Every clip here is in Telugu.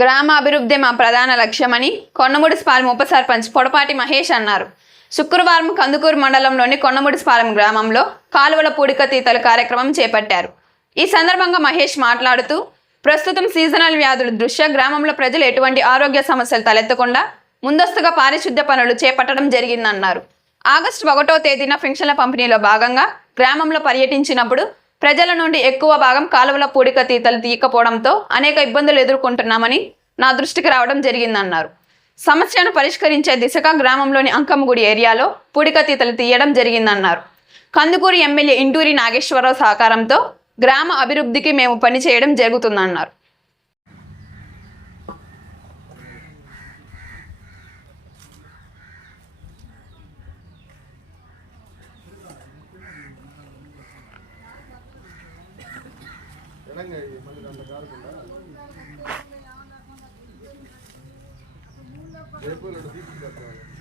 గ్రామ అభివృద్ధి మా ప్రధాన లక్ష్యమని కొండముడిస్పాలెం ఉప సర్పంచ్ పొడపాటి మహేష్ అన్నారు. శుక్రవారం కందుకూరు మండలంలోని కొండముడిస్పాలెం గ్రామంలో కాలువల పూడికతీతల కార్యక్రమం చేపట్టారు. ఈ సందర్భంగా మహేష్ మాట్లాడుతూ ప్రస్తుతం సీజనల్ వ్యాధుల దృష్ట్యా గ్రామంలో ప్రజలు ఎటువంటి ఆరోగ్య సమస్యలు తలెత్తకుండా ముందస్తుగా పారిశుద్ధ్య పనులు చేపట్టడం జరిగిందన్నారు. ఆగస్టు ఒకటో తేదీన ఫింక్షన్ల పంపిణీలో భాగంగా గ్రామంలో పర్యటించినప్పుడు ప్రజల నుండి ఎక్కువ భాగం కాలువల పూడిక తీతలు తీయకపోవడంతో అనేక ఇబ్బందులు ఎదుర్కొంటున్నామని నా దృష్టికి రావడం జరిగిందన్నారు. సమస్యను పరిష్కరించే దిశగా గ్రామంలోని అంకమ్మగుడి ఏరియాలో పూడిక తీతలు తీయడం జరిగిందన్నారు. కందుకూరు ఎమ్మెల్యే ఇంటూరి నాగేశ్వరరావు సహకారంతో గ్రామ అభివృద్ధికి మేము పనిచేయడం జరుగుతుందన్నారు. ఎడంగా మళ్ళీ దాంట్లో కాకుండా జైపూర్ తీసుకురావాలి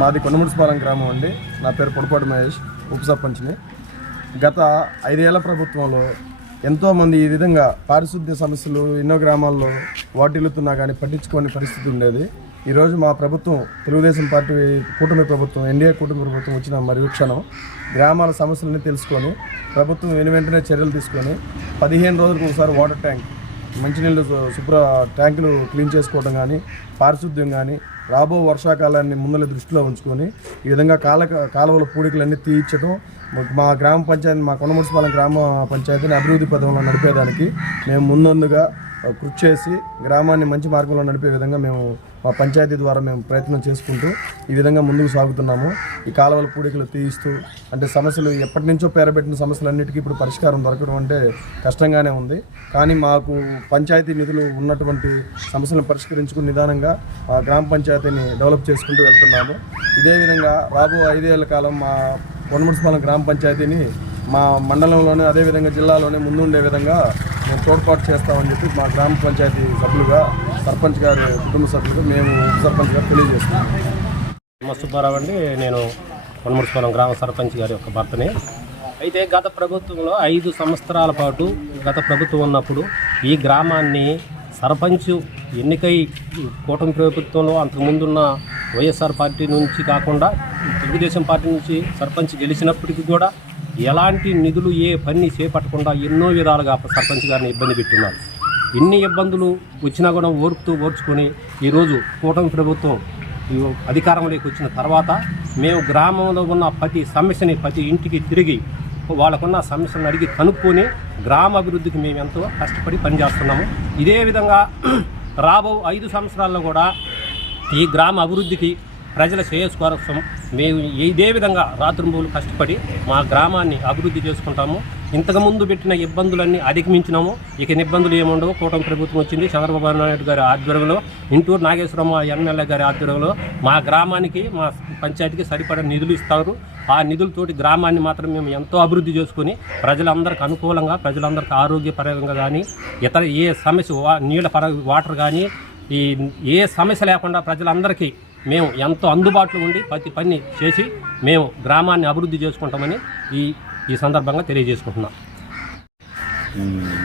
మాది కొండముడిసిపాలెం గ్రామం అండి. నా పేరు పొడపాటి మహేష్ ఉప సర్పంచ్ని. గత ఐదేళ్ళ ప్రభుత్వంలో ఎంతోమంది ఈ విధంగా పారిశుద్ధ్య సమస్యలు ఎన్నో గ్రామాల్లో వాటిల్లుతున్నా కానీ పట్టించుకోని పరిస్థితి ఉండేది. ఈరోజు మా ప్రభుత్వం తెలుగుదేశం పార్టీ కూటమి ప్రభుత్వం ఎన్డీఏ కూటమి ప్రభుత్వం వచ్చిన మరి క్షణం గ్రామాల సమస్యలన్నీ తెలుసుకొని ప్రభుత్వం వెను వెంటనే చర్యలు తీసుకొని పదిహేను రోజులకు ఒకసారి వాటర్ ట్యాంక్ మంచినీళ్ళు శుభ్ర ట్యాంకులు క్లీన్ చేసుకోవడం కానీ పారిశుద్ధ్యం కానీ రాబో వర్షాకాలాన్ని ముందల దృష్టిలో ఉంచుకొని ఈ విధంగా కాల కాలువల పూడికలన్నీ తీయించడం మా గ్రామ పంచాయతీ మా కొండముడిసిపాలెం గ్రామ పంచాయతీని అభివృద్ధి పదంలో నడిపేదానికి మేము ముందందుగా కృషి చేసి గ్రామాన్ని మంచి మార్గంలో నడిపే విధంగా మేము మా పంచాయతీ ద్వారా మేము ప్రయత్నం చేసుకుంటూ ఈ విధంగా ముందుకు సాగుతున్నాము. ఈ కాలువల పూడికలు తీయిస్తూ అంటే సమస్యలు ఎప్పటి నుంచో పేరబెట్టిన సమస్యలన్నిటికీ ఇప్పుడు పరిష్కారం దొరకడం అంటే కష్టంగానే ఉంది. కానీ మాకు పంచాయతీ నిధులు ఉన్నటువంటి సమస్యలను పరిష్కరించుకుని నిదానంగా మా గ్రామ పంచాయతీని డెవలప్ చేసుకుంటూ వెళ్తున్నాము. ఇదే విధంగా రాబో ఐదేళ్ళ కాలం మా కొనముడిసిపాలెం గ్రామ పంచాయతీని మా మండలంలోనే అదేవిధంగా జిల్లాలోనే ముందుండే విధంగా మేము తోడ్పాటు చేస్తామని చెప్పి మా గ్రామ పంచాయతీ సభ్యులుగా సర్పంచ్ గారి కుటుంబ సభ్యులు మేము సర్పంచ్ గారు తెలియజేస్తున్నాం. సుబ్బారావు అండి నేను కొనముడిపురం గ్రామ సర్పంచ్ గారి యొక్క భర్తని. అయితే గత ప్రభుత్వంలో ఐదు సంవత్సరాల పాటు గత ప్రభుత్వం ఉన్నప్పుడు ఈ గ్రామాన్ని సర్పంచ్ ఎన్నికై కూటమి ప్రభుత్వంలో అంతకుముందున్న వైఎస్ఆర్ పార్టీ నుంచి కాకుండా తెలుగుదేశం పార్టీ నుంచి సర్పంచ్ గెలిచినప్పటికీ కూడా ఎలాంటి నిధులు ఏ పని చేపట్టకుండా ఎన్నో విధాలుగా సర్పంచ్ గారిని ఇబ్బంది పెట్టున్నారు ఎన్ని ఇబ్బందులు వచ్చినా కూడా ఓర్పుతూ ఓర్చుకొని ఈరోజు కూటమి ప్రభుత్వం ఈ అధికారంలోకి వచ్చిన తర్వాత మేము గ్రామంలో ఉన్న ప్రతి సమస్యని ప్రతి ఇంటికి తిరిగి వాళ్ళకున్న సమస్యలను అడిగి కనుక్కొని గ్రామ అభివృద్ధికి మేము ఎంతో కష్టపడి పనిచేస్తున్నాము. ఇదే విధంగా రాబో ఐదు సంవత్సరాల్లో కూడా ఈ గ్రామ అభివృద్ధికి ప్రజల శ్రేయస్ కోసం మేము ఇదే విధంగా రాత్రింబూలు కష్టపడి మా గ్రామాన్ని అభివృద్ధి చేసుకుంటాము. ఇంతకుముందు పెట్టిన ఇబ్బందులన్నీ అధిగమించినాము. ఇక ఇబ్బందులు ఏముండవు? కూటమి ప్రభుత్వం వచ్చింది. చంద్రబాబు నాయుడు గారి ఆధ్వర్యంలో ఇంటూరు నాగేశ్వరమ్మ ఎమ్మెల్యే గారి ఆధ్వర్యంలో మా గ్రామానికి మా పంచాయతీకి సరిపడ నిధులు ఇస్తారు. ఆ నిధులతోటి గ్రామాన్ని మాత్రం మేము ఎంతో అభివృద్ధి చేసుకుని ప్రజలందరికీ అనుకూలంగా ప్రజలందరికీ ఆరోగ్యపరంగా కానీ ఇతర ఏ సమస్య వా- నీళ్ళ పర వాటర్ కానీ ఈ ఏ సమస్య లేకుండా ప్రజలందరికీ మేము ఎంతో అందుబాటులో ఉండి ప్రతి పని చేసి మేము గ్రామాన్ని అభివృద్ధి చేసుకుంటామని ఈ ఈ సందర్భంగా తెలియజేసుకుంటున్నాం.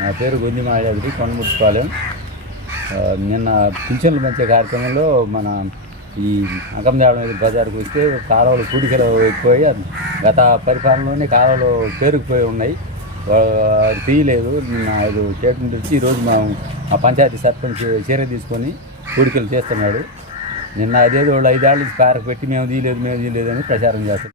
నా పేరు గొంది మాయావతి కొండముట్టుపాలెం నిన్న పింఛన్లు మంచి కార్యక్రమంలో మన ఈ అకందాడ బజార్కు వస్తే కాలువలు పూడికలు ఎక్కువై గత పరిపాలనలోనే కాలువలు పేరుకుపోయి ఉన్నాయి. తీయలేదు. నిన్న ఐదు చేయడం తెచ్చి ఈరోజు మేము పంచాయతీ సర్పంచ్ చర్య తీసుకొని పూడికలు చేస్తున్నాడు. నిన్న అదేదో వాళ్ళు ఐదేళ్ళు పారకు పెట్టి మేము తీయలేదు మేము తీయలేదు అని ప్రచారం చేస్తాం